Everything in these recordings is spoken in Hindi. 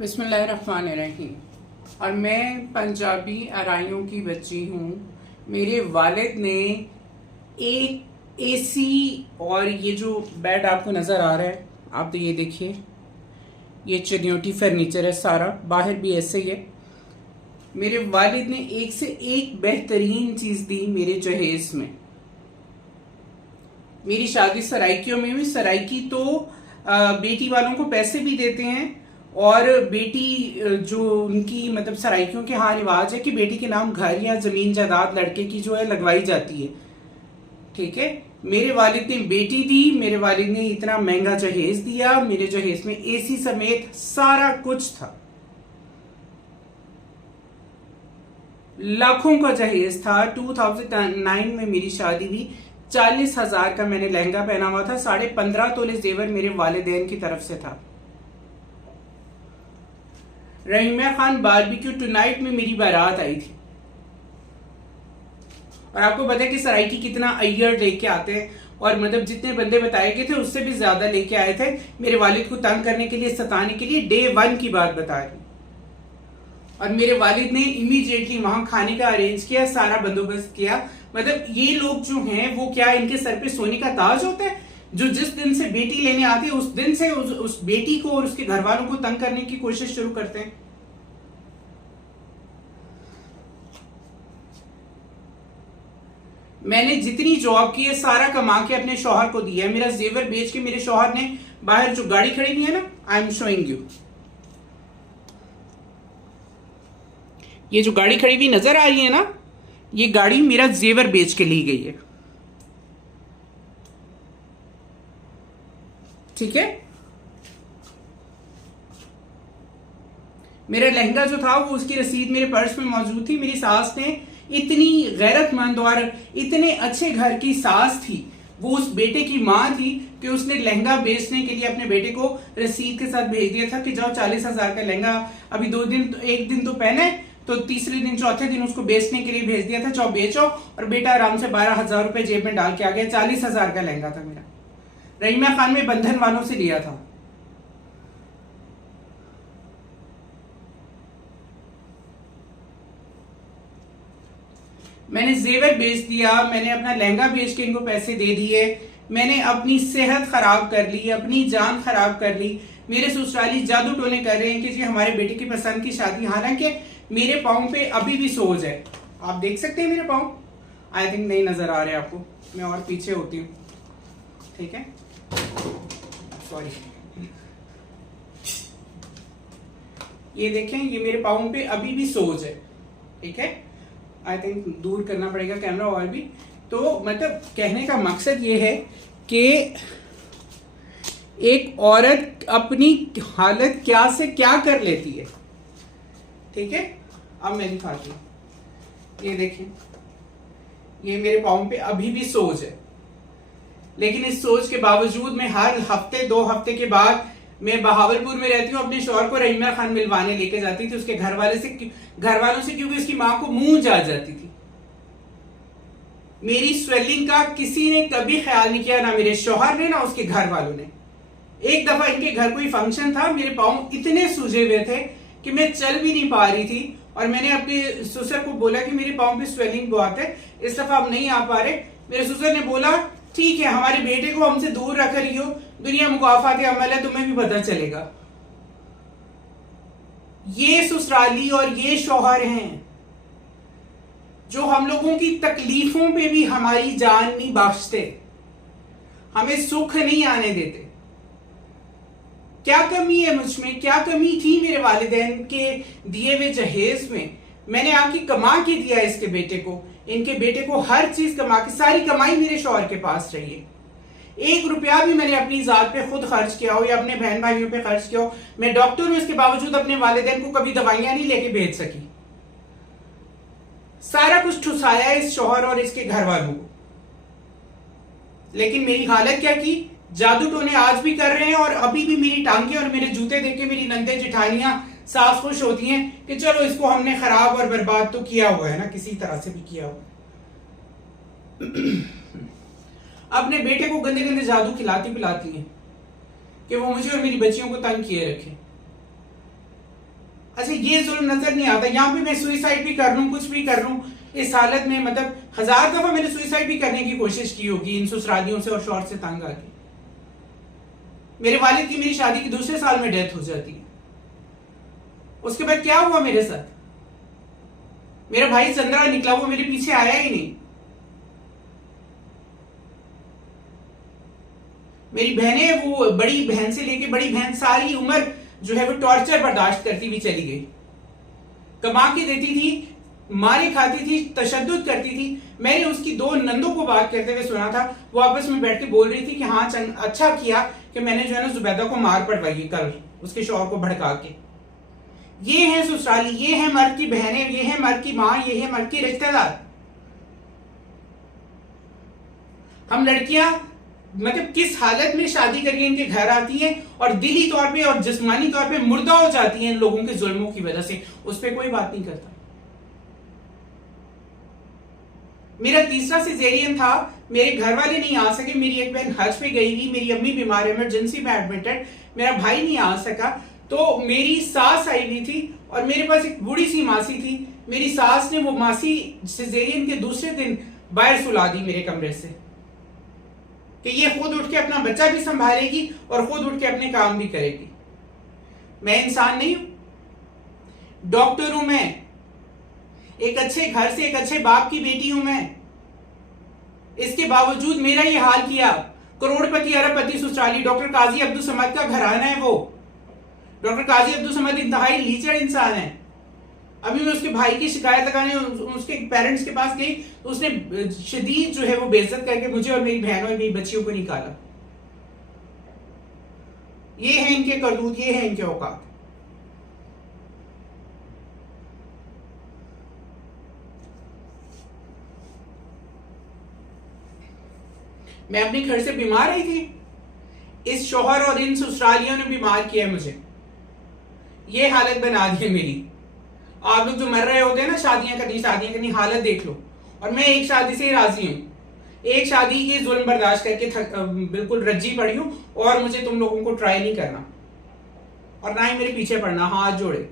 बिस्मिल्लाहिर्रहमानिर्रहीम। और मैं पंजाबी आराइयों की बच्ची हूँ। मेरे वालिद ने एक एसी और ये जो बेड आपको नज़र आ रहा है, आप तो ये देखिए, ये चनियोटी फर्नीचर है सारा, बाहर भी ऐसे ही है। मेरे वालिद ने एक से एक बेहतरीन चीज़ दी मेरे जहेज में। मेरी शादी सराइकियों में हुई। सराइकी तो बेटी वालों को पैसे भी देते हैं, और बेटी जो उनकी मतलब सराइकियों के यहाँ रिवाज है कि बेटी के नाम घर या जमीन जायदाद लड़के की जो है लगवाई जाती है। ठीक है, मेरे वालिद ने बेटी दी, मेरे वालिद ने इतना महंगा जहेज दिया। मेरे जहेज में एसी समेत सारा कुछ था, लाखों का जहेज था। 2009 में मेरी शादी हुई। 40,000 का मैंने लहंगा पहना हुआ था। 15.5 तोले जेवर मेरे वालिदैन की तरफ से था। रहीमा खान बारबेक्यू टुनाइट में मेरी बारात आई थी। और आपको पता है कि सराइकी कितना अय्यर लेके आते हैं, और मतलब जितने बंदे बताए गए थे उससे भी ज्यादा लेके आए थे मेरे वालिद को तंग करने के लिए, सताने के लिए। डे 1 की बात बता रही। और मेरे वालिद ने इमीडिएटली वहां खाने का अरेंज किया, सारा बंदोबस्त किया। मतलब ये लोग जो हैं वो क्या, इनके सर पे सोने का ताज होता है? जो जिस दिन से बेटी लेने आते हैं उस दिन से उस बेटी को और उसके घर वालों को तंग करने की कोशिश शुरू करते हैं। मैंने जितनी जॉब की है सारा कमा के अपने शौहर को दिया है। मेरा जेवर बेच के मेरे शौहर ने बाहर जो गाड़ी खड़ी हुई है ना, आई एम शोइंग यू, ये जो गाड़ी खड़ी हुई नजर आ रही है ना, ये गाड़ी मेरा जेवर बेच के ली गई है। ठीक है, मेरा लहंगा जो था वो उसकी रसीद मेरे पर्स में मौजूद थी। मेरी सास ने, इतनी गैरतमंद और इतने अच्छे घर की सास थी, वो उस बेटे की मां थी कि उसने लहंगा बेचने के लिए अपने बेटे को रसीद के साथ भेज दिया था कि जाओ 40,000 का लहंगा अभी 2 दिन, एक दिन तो पहना है, तो तीसरे दिन चौथे दिन उसको बेचने के लिए भेज दिया था, जाओ बेचो। और बेटा आराम से 12,000 रुपए जेब में डाल के आ गया। 40,000 का लहंगा था मेरा। रहीमा खान में बंधन वालों से लिया था। मैंने जेवर बेच दिया, मैंने अपना लहंगा बेच के इनको पैसे दे दिए, मैंने अपनी सेहत खराब कर ली, अपनी जान खराब कर ली। मेरे ससुराली जादू टोने कर रहे हैं कि जी हमारे बेटे की पसंद की शादी। हालांकि मेरे पाँव पे अभी भी सोज है, आप देख सकते हैं मेरे पाँव। आई थिंक नहीं नजर आ रहे आपको, मैं और पीछे होती हूँ। ठीक है, सॉरी। ये देखें, ये मेरे पाँव पे अभी भी सोज है। ठीक है, आई थिंक दूर करना पड़ेगा कैमरा और भी। तो मतलब कहने का मकसद ये है कि एक औरत अपनी हालत क्या से क्या कर लेती है। ठीक है, अब मैं दिखाती हूं। ये देखें, ये मेरे पाँव पे अभी भी सोज है, लेकिन इस सोज के बावजूद मैं हर हफ्ते 2 हफ्ते के बाद, मैं बहावलपुर में रहती हूँ, अपने शौहर को रहीमा खान मिलवाने लेके जाती थी उसके घर वालों से, क्योंकि उसकी मां को मूंज आ जाती थी। मेरी स्वेलिंग का किसी ने कभी ख्याल नहीं किया, ना मेरे शौहर ने ना उसके घर वालों ने। एक दफा इनके घर कोई फंक्शन था, मेरे पाँव इतने सूजे हुए थे कि मैं चल भी नहीं पा रही थी, और मैंने अपने ससुर को बोला कि मेरे पाँव पे स्वेलिंग बहुत है, इस दफा हम नहीं आ पा रहे। मेरे ससुर ने बोला ठीक है, हमारे बेटे को हमसे दूर रख रही हो, दुनिया मुकाफात अमल है, तुम्हें भी पता चलेगा। ये ससुराली और ये शौहर हैं जो हम लोगों की तकलीफों पे भी हमारी जान नहीं बख्शते, हमें सुख नहीं आने देते। क्या कमी है मुझ में, क्या कमी थी मेरे वालिदैन के दिए हुए जहेज में? मैंने आके कमा के दिया इसके बेटे को, इनके बेटे को हर चीज कमा के, सारी कमाई मेरे शौहर के पास रही है। 1 रुपया भी मैंने अपनी जात पे खुद खर्च किया हो या अपने बहन भाइयों पे खर्च किया हो। मैं डॉक्टर हूं, इसके बावजूद अपने वालिदैन को कभी दवाइयां नहीं लेके भेज सकी। सारा कुछ ठुसाया इस शौहर और इसके घर वालों को। लेकिन मेरी हालत क्या की, जादू टोने आज भी कर रहे हैं, और अभी भी मेरी टांगे और मेरे जूते देख के मेरी नंदे जिठानियां साफ खुश होती हैं कि चलो इसको हमने खराब और बर्बाद तो किया हुआ है ना, किसी तरह से भी किया हुआ। अपने बेटे को गंदे गंदे जादू खिलाती पिलाती हैं कि वो मुझे और मेरी बच्चियों को तंग किए रखे। अच्छा, ये जुल्म नजर नहीं आता। यहाँ पे मैं सुइसाइड भी कर लूं, कुछ भी कर लूं, इस हालत में मतलब 1000 दफा मैंने सुइसाइड भी करने की कोशिश की होगी इन ससुरालियों से और शौहर से तंग आके। मेरे वालिद की मेरी शादी के दूसरे साल में डेथ हो जाती है। उसके बाद क्या हुआ मेरे साथ? मेरा भाई चंद्रा निकला, वो मेरे पीछे आया ही नहीं। मेरी बहनें, वो बड़ी बहन से लेके बड़ी बहन सारी उम्र जो है वो टॉर्चर बर्दाश्त करती हुई चली गई। कमा के देती थी, मारे खाती थी, तशद्दुद करती थी। मैंने उसकी 2 नंदों को बात करते हुए सुना था, वो आपस में बैठ के बोल रही थी कि हाँ अच्छा किया कि मैंने जो है ना जुबैदा को मार पड़वाई कल, उसके शौहर को भड़का के। ये है ससुराली, ये है मर्द की बहनें, ये है मर्द की माँ, ये है मर्द की रिश्तेदार। हम लड़कियां मतलब किस हालत में शादी करके इनके घर आती हैं और दिली तौर पे और जिस्मानी तौर पे मुर्दा हो जाती हैं इन लोगों के जुल्मों की वजह से, उस पर कोई बात नहीं करता। मेरा तीसरा सिजेरियन था, मेरे घर वाले नहीं आ सके, मेरी एक बहन हज पे गई हुई, मेरी अम्मी बीमार, इमरजेंसी में एडमिटेड, मेरा भाई नहीं आ सका, तो मेरी सास आई हुई थी और मेरे पास एक बूढ़ी सी मासी थी। मेरी सास ने वो मासी सिजेरियन के दूसरे दिन बाहर सुला दी मेरे कमरे से कि ये खुद उठ के अपना बच्चा भी संभालेगी और खुद उठ के अपने काम भी करेगी। मैं इंसान नहीं हूं, डॉक्टर हूं मैं, एक अच्छे घर से एक अच्छे बाप की बेटी हूं मैं। इसके बावजूद मेरा ये हाल किया। करोड़पति अरबपति ससुराली डॉक्टर काजी अब्दुल समद का घराना है वो। डॉक्टर काजी अब्दुल समद इंतहाई लीचड़ इंसान है। अभी मैं उसके भाई की शिकायत लगाने उसके पेरेंट्स के पास गई तो उसने शदीद जो है वो बेइज्जत करके मुझे और मेरी बहनों और मेरी बच्चियों को निकाला। ये है इनके करतूत, ये है इनके औकात। मैं अपने घर से बीमार आई थी, इस शौहर और इन ससुरालियों ने बीमार किया मुझे, ये हालत बना दी है मेरी। आप लोग जो मर रहे होते हैं ना शादियां करनी, हालत देख लो। और मैं एक शादी से राजी हूं, एक शादी की जुल्म बर्दाश्त करके बिल्कुल रज्जी पड़ी हूं और मुझे तुम लोगों को ट्राई नहीं करना और ना ही मेरे पीछे पड़ना, हाथ जोड़े।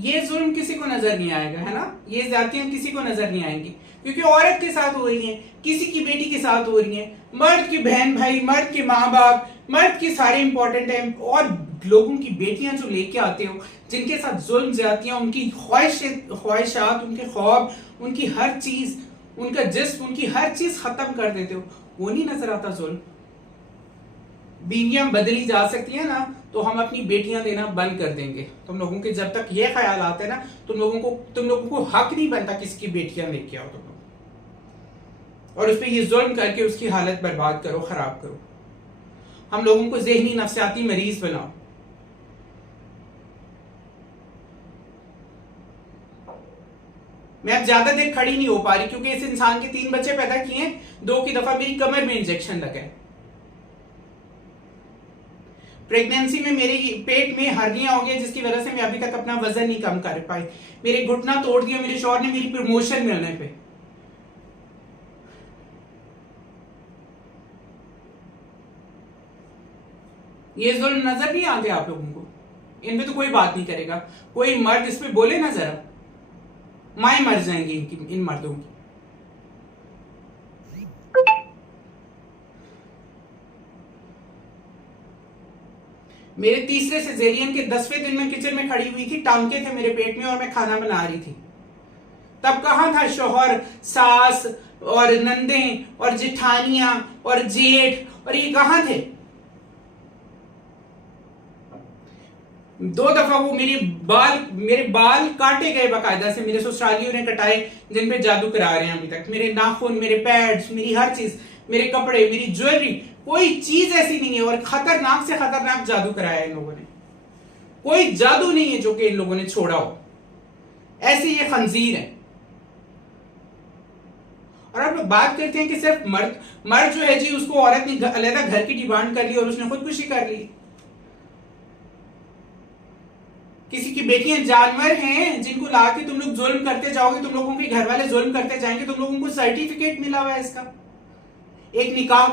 ये जुल्म किसी को नजर नहीं आएगा, है ना, ये ज्यादतियां किसी को नजर नहीं आएंगी क्योंकि औरत के साथ हो रही है, किसी की बेटी के साथ हो रही है, मर्द की बहन भाई, मर्द के माँ बाप, मर्द के सारे इंपॉर्टेंट हैं। और लोगों की बेटियां जो लेके आते हो जिनके साथ जुल्म ज्यादतियां, उनकी ख्वाहिशात, उनके ख्वाब, उनकी हर चीज, उनका जिस्म, उनकी हर चीज खत्म कर देते हो, वो नहीं नजर आता जुल्म। बीवियां बदली जा सकती है ना, तो हम अपनी बेटियां देना बंद कर देंगे। तुम लोगों के जब तक ये ख्याल आते हैं ना, तुम लोगों को हक नहीं बनता किसी की बेटियां लेके आओ तुम लोग और उस पर ये जुल्म करके उसकी हालत बर्बाद करो, खराब करो। हम लोगों को ज़हनी नफ्सियाती मरीज बनाओ। मैं अब ज्यादा देर खड़ी नहीं हो पा रही क्योंकि इस इंसान के 3 बच्चे पैदा किए हैं, 2 की दफा मेरी कमर में इंजेक्शन लगा है। प्रेगनेंसी में मेरे पेट में हर्निया हो गया जिसकी वजह से मैं अभी तक अपना वजन नहीं कम कर पाई। मेरे घुटना तोड़ दिया मेरे शौहर ने मेरी प्रमोशन मिलने पे। ये जुल्म नजर नहीं आते आप लोगों को? इन पे तो कोई बात नहीं करेगा, कोई मर्द इस पे बोले ना जरा, माएं मर जाएंगी इन मर्दों की। मेरे तीसरे सिजेरियन के 10वें दिन में किचन में खड़ी हुई थी, टांके थे मेरे पेट में और मैं खाना बना रही थी। तब कहां था शौहर, सास और नंदें और जिठानियां और जेठ, और ये कहां थे? 2 दफा वो मेरे बाल काटे गए बाकायदा से, मेरे ससुरालियों ने कटाए जिन पे जादू करा रहे हैं अभी तक। मेरे नाखून, मेरे पैड्स, मेरी हर चीज, मेरे कपड़े, मेरी ज्वेलरी, कोई चीज ऐसी नहीं है। और खतरनाक से खतरनाक जादू कराया इन लोगों ने। कोई जादू नहीं है जो कि इन लोगों ने छोड़ा हो, ऐसे ये खंजीर है। और आप लोग बात करते हैं कि सिर्फ मर्द जो है जी उसको औरत ने अलग घर की डिमांड कर ली और उसने खुदकुशी कर ली। किसी की बेटियां जानवर हैं जिनको लाके तुम लोग जुल्म करते जाओगे, तुम लोगों के घर वाले जुल्म करते जाएंगे। तुम लोगों को सर्टिफिकेट मिला हुआ है इसका, एक निकाह